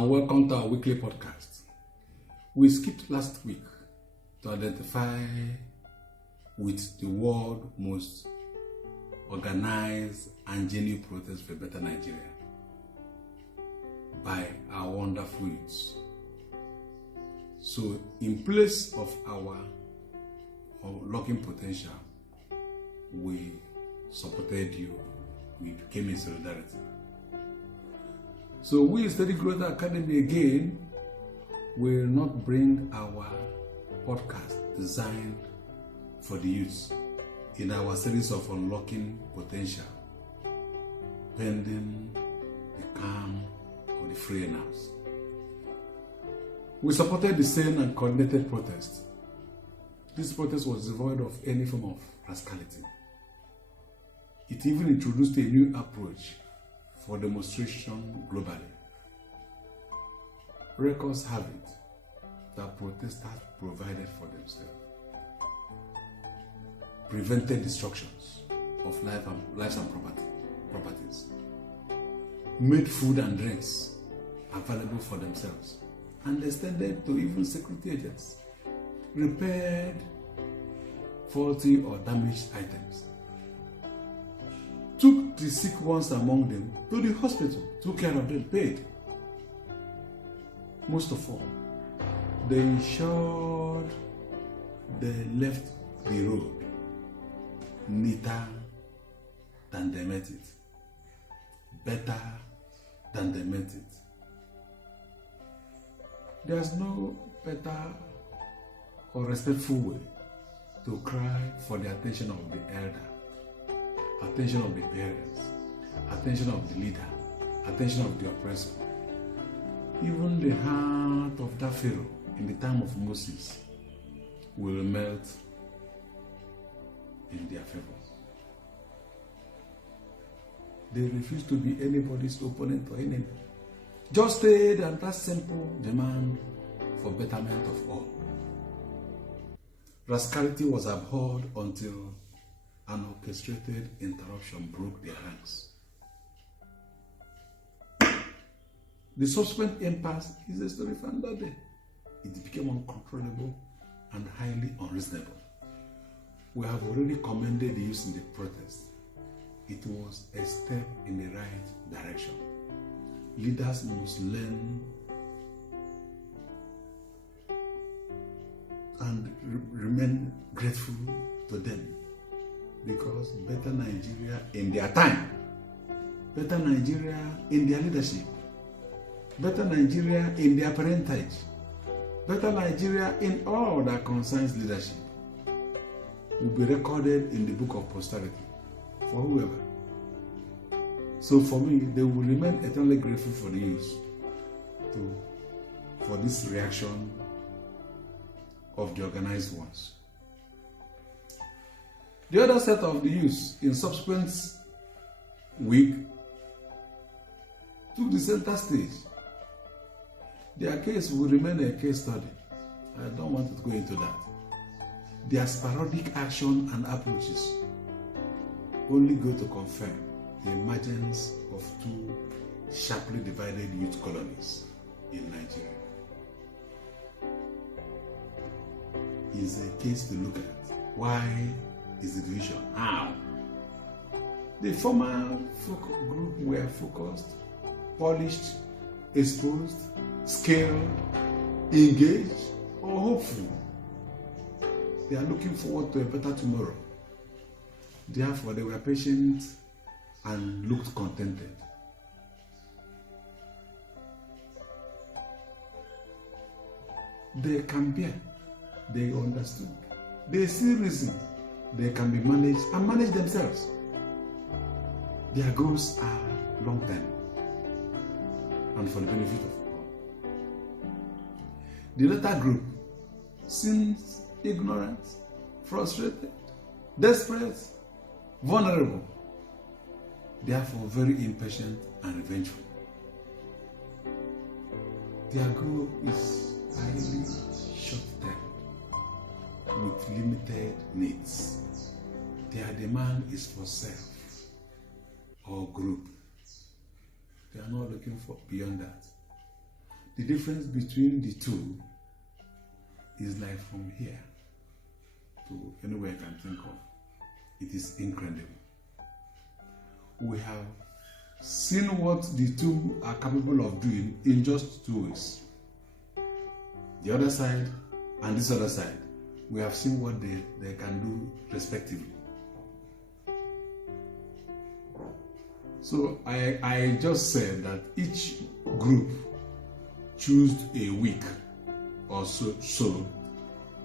and welcome to our weekly podcast. We skipped last week to identify with the world's most organized and genuine protest for a better Nigeria by our wonderful youths. So, in place of our unlocking potential, we supported you. We came in solidarity. So we, Steady Growth Academy, again, will not bring our podcast designed for the youth in our series of unlocking potential, pending the calm or the free house. We supported the sane and coordinated protest. This protest was devoid of any form of rascality. It even introduced a new approach for demonstration globally. Records have it that protesters provided for themselves, prevented destructions of lives and properties, made food and drinks available for themselves, and extended to even security agents, repaired faulty or damaged items, took the sick ones among them to the hospital, took care of them, paid. Most of all, they ensured they left the road neater than they met it, better than they met it. There's no better or respectful way to cry for the attention of the elder, attention of the parents, attention of the leader, attention of the oppressor. Even the heart of that Pharaoh in the time of Moses will melt in their favor. They refuse to be anybody's opponent or enemy. Just stayed at that simple demand for betterment of all. Rascality was abhorred until an orchestrated interruption broke their ranks. The subsequent impasse is a story for another day. It became uncontrollable and highly unreasonable. We have already commended the youth in the protest. It was a step in the right direction. Leaders must learn and remain grateful to them, because better Nigeria in their time, better Nigeria in their leadership, better Nigeria in their parentage, better Nigeria in all that concerns leadership will be recorded in the book of posterity for whoever. So for me, they will remain eternally grateful for the youth for this reaction of the organized ones. The other set of the youth in subsequent week took the center stage. Their case will remain a case study. I don't want to go into that. Their sporadic action and approaches only go to confirm the emergence of two sharply divided youth colonies in Nigeria. Is a case to look at. Why is the division? How? The former group were focused, polished, exposed, scaled, engaged, or hopeful. They are looking forward to a better tomorrow. Therefore, they were patient and looked contented. They can bear. They understood. They see reason. They can be managed and manage themselves. Their goals are long-term and for the benefit of all. The latter group seems ignorant, frustrated, desperate, vulnerable, therefore very impatient and revengeful. Their goal is highly short-term with limited needs. Their demand is for self or group. They are not looking for beyond that. the difference between the two is like from here to anywhere I can think of. It is incredible. We have seen what the two are capable of doing in just 2 weeks. The other side and this other side, we have seen what they can do respectively. So I just said that each group choose a week or so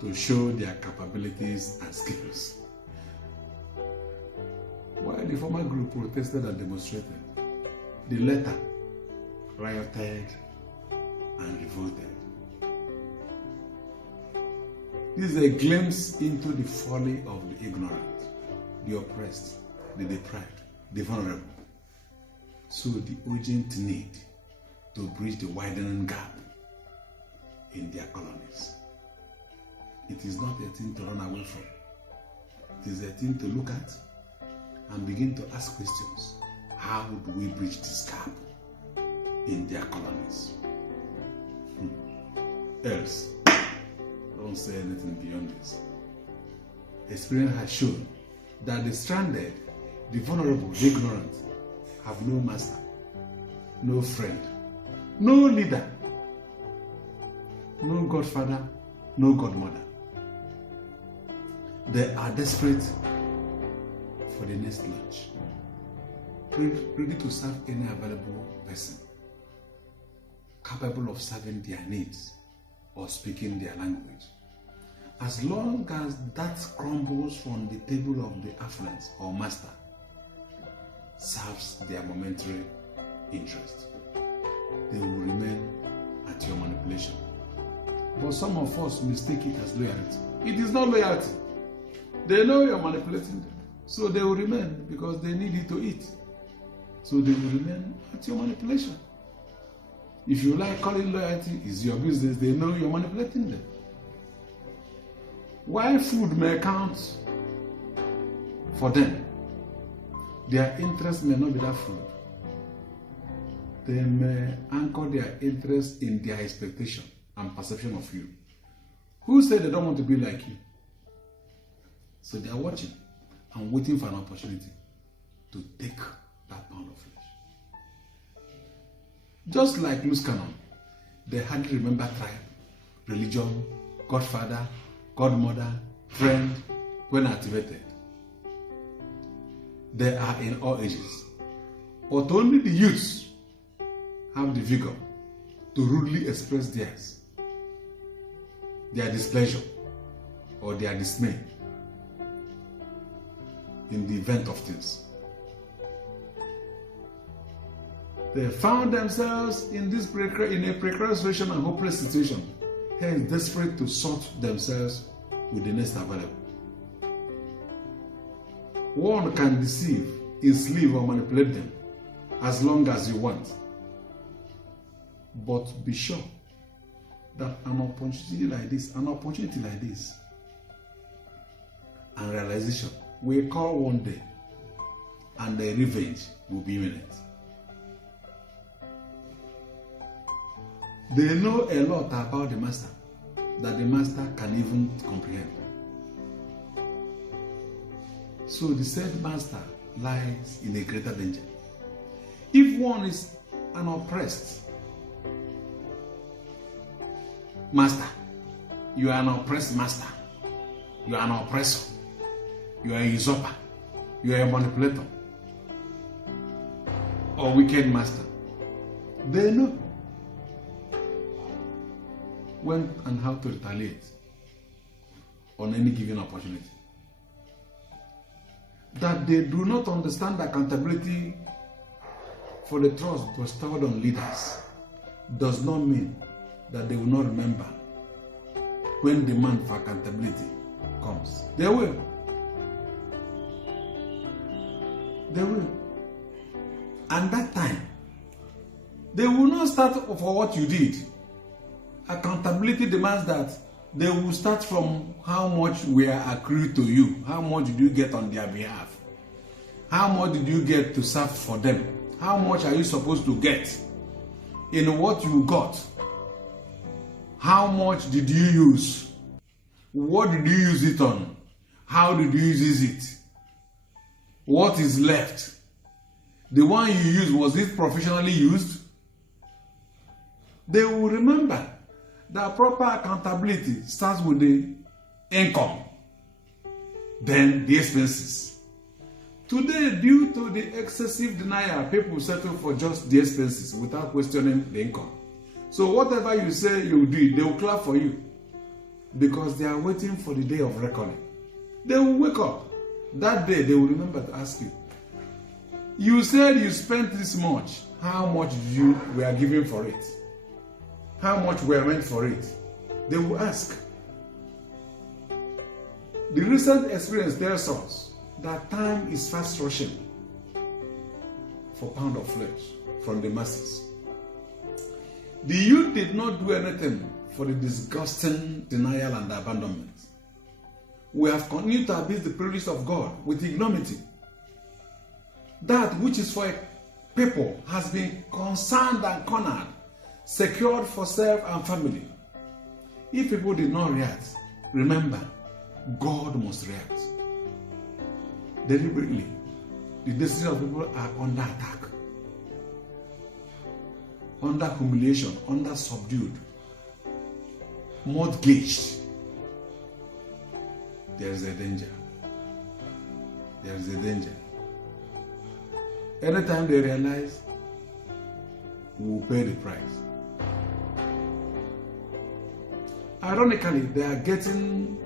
to show their capabilities and skills. While the former group protested and demonstrated, the latter rioted and revolted. This is a glimpse into the folly of the ignorant, the oppressed, the deprived, the vulnerable. So the urgent need to bridge the widening gap in their colonies. It is not a thing to run away from. It is a thing to look at and begin to ask questions. How do we bridge this gap in their colonies? Else, don't say anything beyond this. Experience has shown that the stranded, the vulnerable, the ignorant have no master, no friend, no leader, no godfather, no godmother. They are desperate for the next lunch, ready to serve any available person, capable of serving their needs or speaking their language. As long as that crumbles from the table of the affluent or master, serves their momentary interest, they will remain at your manipulation. But some of us mistake it as loyalty. It is not loyalty. They know you are manipulating them, so they will remain because they need it to eat. So they will remain at your manipulation. If you like calling loyalty, is your business. They know you are manipulating them. While food may count for them, their interest may not be that food. They may anchor their interest in their expectation and perception of you. Who said they don't want to be like you? So they are watching and waiting for an opportunity to take that pound of flesh. Just like loose cannon, they hardly remember tribe, religion, godfather, godmother, friend when activated. They are in all ages, but only the youths have the vigor to rudely express theirs, their displeasure or their dismay in the event of things. They found themselves in a precarious situation and hopeless situation, hence desperate to sort themselves with the next available. One can deceive, enslave, or manipulate them as long as you want. But be sure that an opportunity like this, and realization will call one day, and the revenge will be imminent. They know a lot about the master that the master can even comprehend. So the said master lies in a greater danger. If one is an oppressed master, you are an oppressed master, you are an oppressor, you are a usurper, you are a manipulator, or wicked master, they know when and how to retaliate on any given opportunity. That they do not understand accountability for the trust bestowed on leaders does not mean that they will not remember when demand for accountability comes. They will. They will. And that time, they will not start for what you did. Accountability demands that they will start from how much were accrued to you. How much did you get on their behalf? How much did you get to serve for them? How much are you supposed to get in what you got How much did you use? What did you use it on? How did you use it? What is left? The one you used, was it professionally used? They will remember that proper accountability starts with the income, then the expenses. Today, due to the excessive denial, people settle for just the expenses without questioning the income. So whatever you say you do, they will clap for you because they are waiting for the day of reckoning. They will wake up. That day, they will remember to ask you. You said you spent this much. How much you were given for it? How much were meant for it? They will ask. The recent experience tells us that time is fast rushing for pound of flesh from the masses. The youth did not do anything for the disgusting denial and abandonment. We have continued to abuse the privilege of God with ignominy. That which is for a people has been concerned and cornered, secured for self and family. If people did not react, remember, God must react. Deliberately, the destiny of people are under attack, under humiliation, under subdued, mortgaged. There is a danger. There is a danger. Anytime they realize, we will pay the price. Ironically, they are getting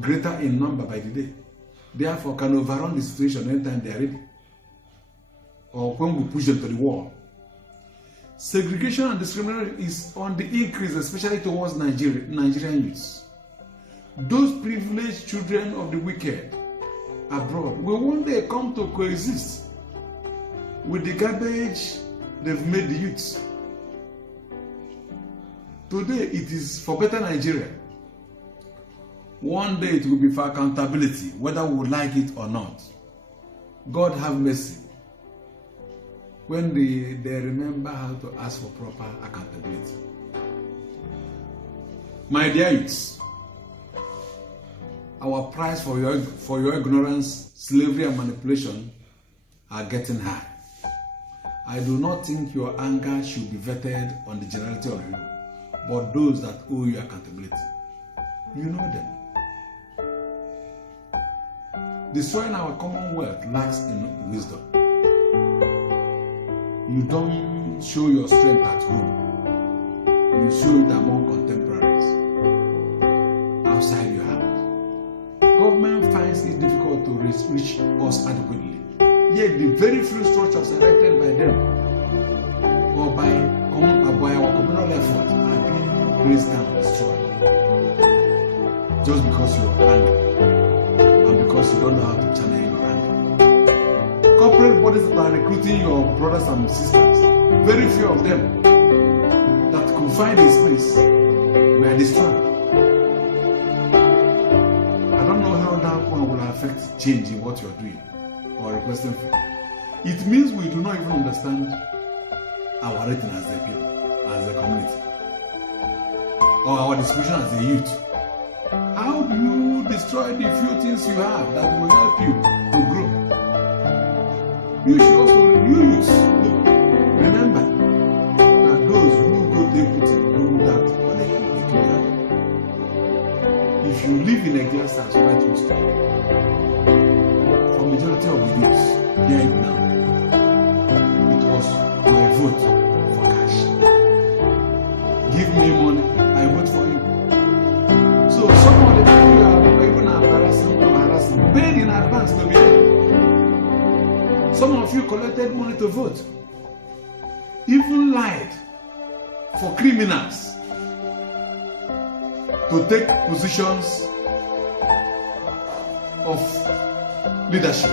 greater in number by the day. Therefore, can overrun the situation anytime they are ready. Or when we push them to the wall. Segregation and discrimination is on the increase, especially towards Nigerian youths. Those privileged children of the wicked abroad will one day come to coexist with the garbage they've made the youths. Today it is for better Nigeria. One day it will be for accountability, whether we like it or not. God have mercy. When they remember how to ask for proper accountability. My dear youths, our price for your ignorance, slavery and manipulation are getting high. I do not think your anger should be vetted on the generality of you, but those that owe you accountability. You know them. Destroying our commonwealth lacks in wisdom. You don't show your strength at home. You show it among contemporaries, outside your house. Government finds it difficult to reach us adequately. Yet the very few structures erected by them or by our communal effort are being raised and destroyed. Just because you're angry and because you don't know how to channel your anger. Corporate bodies that are recruiting your brothers and sisters, very few of them that could find a space were destroyed. I don't know how that one will affect change in what you're doing or requesting for. It means we do not even understand our rating as a people, as a community, or our distribution as a youth. How do you destroy the few things you have that will help you to grow? You should also renew youth. Remember that those who go deputy do that when they clean out. If you live in a glass house, why to stop? For majority of the youths, here and now, it was my vote for cash. Give me money, I vote for you. So some of the people you are even embarrassing or harassing, paid in advance to be there. Some of you collected money to vote. Even lied for criminals to take positions of leadership.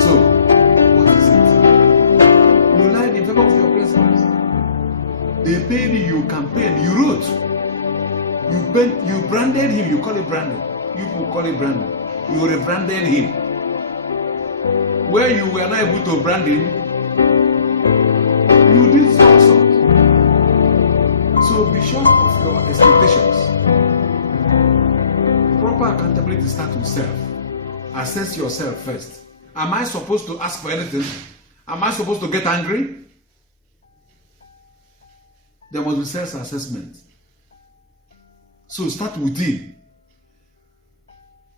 So, what is it? You lied in favor of your principals. They paid you, you campaigned, you wrote. You branded him, you call it branding. You people call it branding. You rebranded him. Where you were not able to brand him, So be sure of your expectations. Proper accountability starts with self. Assess yourself first. Am I supposed to ask for anything? Am I supposed to get angry? There must be self-assessment. So start within.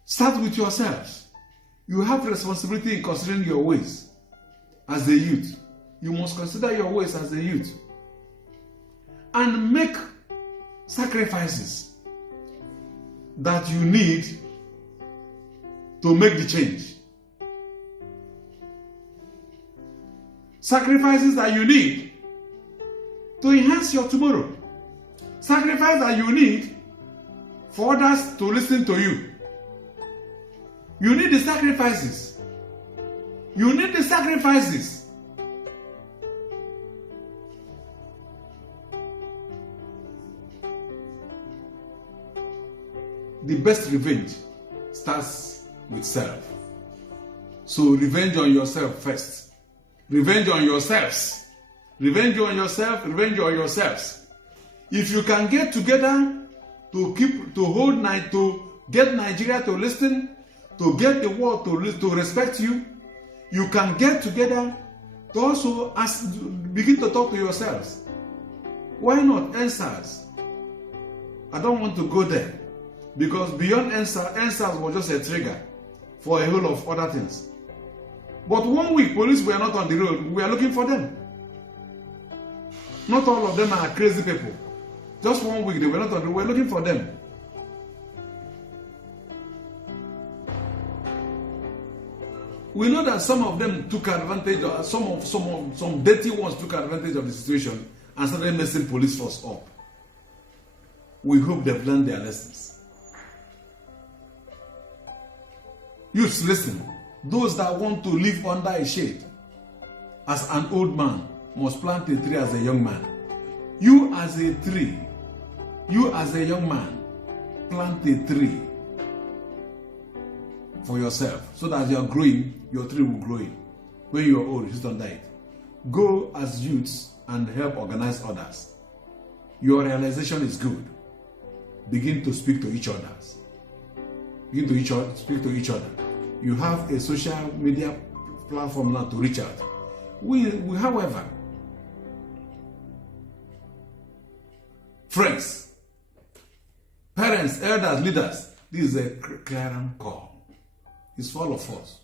Start with yourselves. You have responsibility in considering your ways as a youth. You must consider your ways as a youth. And make sacrifices that you need to make the change. Sacrifices that you need to enhance your tomorrow. Sacrifice that you need for others to listen to you. You need the sacrifices. You need the sacrifices. The best revenge starts with self. So revenge on yourself first. Revenge on yourselves. Revenge on yourself, revenge on yourselves. If you can get together to get Nigeria to listen, to get the world to respect you, you can get together to also begin to talk to yourselves. Why not NSAS? I don't want to go there because beyond NSAS was just a trigger for a whole of other things. But 1 week, police were not on the road. We are looking for them. Not all of them are crazy people. Just 1 week, they were not on the road. We are looking for them. We know that some of them took advantage, or some dirty ones took advantage of the situation and started messing police force up. We hope they've learned their lessons. Youths, listen. Those that want to live under a shade as an old man must plant a tree as a young man. You as a tree, you as a young man, plant a tree for yourself so that as you are growing, your tree will grow. When you are old, you sit under it. Go as youths and help organize others. Your realization is good. Begin to speak to each other. Begin to speak to each other. You have a social media platform now to reach out. We however, friends, parents, elders, leaders, this is a clarion call. It's for all of us.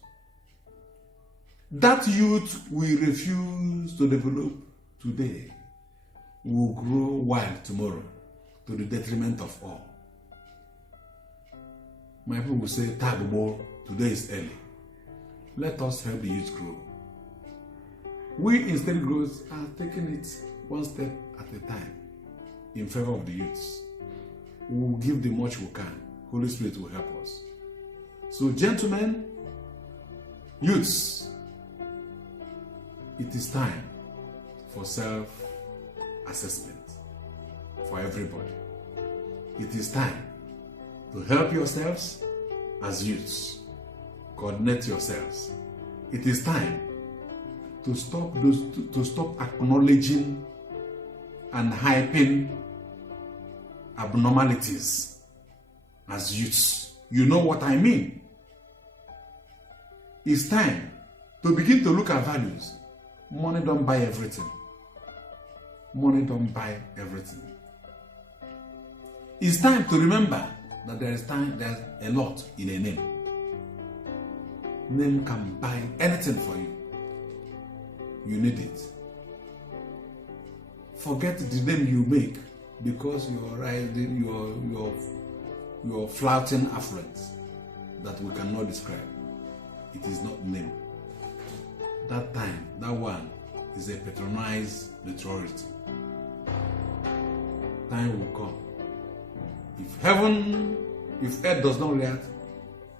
That youth we refuse to develop today will grow wild tomorrow to the detriment of all. My people will say, Tagbo, today is early. Let us help the youth grow. We in Steady Growth are taking it one step at a time in favor of the youths. We will give the much we can. Holy Spirit will help us. So, gentlemen, youths, it is time for self-assessment for everybody. It is time to help yourselves as youths. Coordinate yourselves. It is time to stop acknowledging and hyping abnormalities as youths. You know what I mean. It's time to begin to look at values. Money don't buy everything. Money don't buy everything. It's time to remember that there's a lot in a name. Name can buy anything for you. You need it. Forget the name you make because you're flouting affluence that we cannot describe. It is not name. That time, that one is a patronized maturity. Time will come. If earth does not react,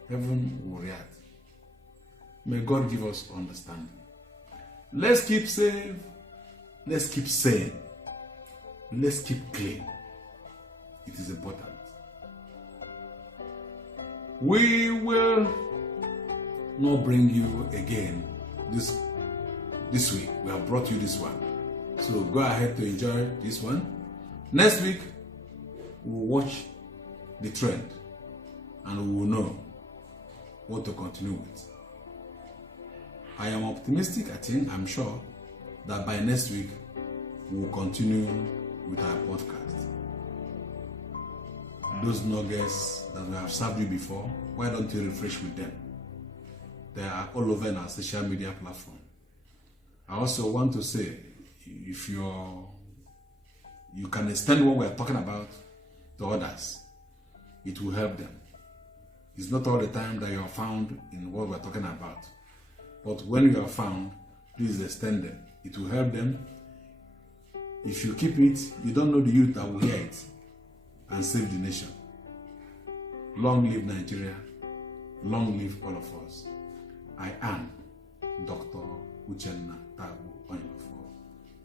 heaven will react. May God give us understanding. Let's keep safe. Let's keep sane. Let's keep clean. It is important. We will not bring you again this week. We have brought you this one. So go ahead to enjoy this one. Next week, we'll watch the trend and we will know what to continue with. I am optimistic, I'm sure, that by next week, we will continue with our podcast. Those nuggets that we have served you before, why don't you refresh with them? They are all over in our social media platform. I also want to say, if you can extend what we are talking about to others, it will help them. It's not all the time that you are found in what we're talking about. But when you are found, please extend them. It will help them. If you keep it, you don't know the youth that will hear it and save the nation. Long live Nigeria. Long live all of us. I am Dr. Uchenna Tabu Onyefo,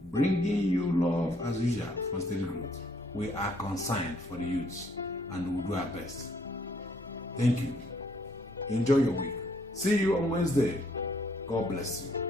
bringing you love as usual from Steady Growth. We are concerned for the youths and we will do our best. Thank you. Enjoy your week. See you on Wednesday. God bless you.